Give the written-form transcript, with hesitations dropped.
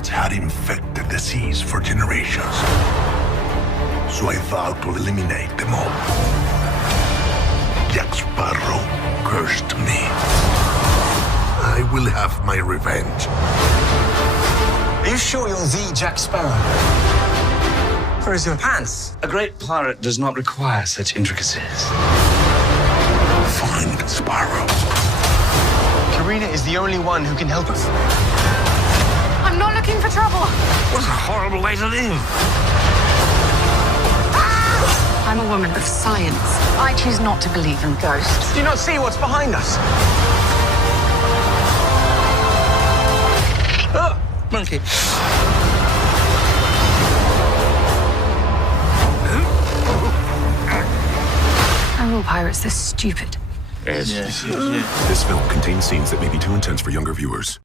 pirates had infected the seas for generations. So I vowed to eliminate them all. Jack Sparrow cursed me. I will have my revenge. Are you sure you're the Jack Sparrow? Where is your pants? A great pirate does not require such intricacies. Find Sparrow. Karina is the only one who can help us. I'm not looking for trouble. What a horrible way to live. I'm a woman of science. I choose not to believe in ghosts. Do you not see what's behind us? Oh, monkey. Are all pirates this stupid? Yes. This film contains scenes that may be too intense for younger viewers.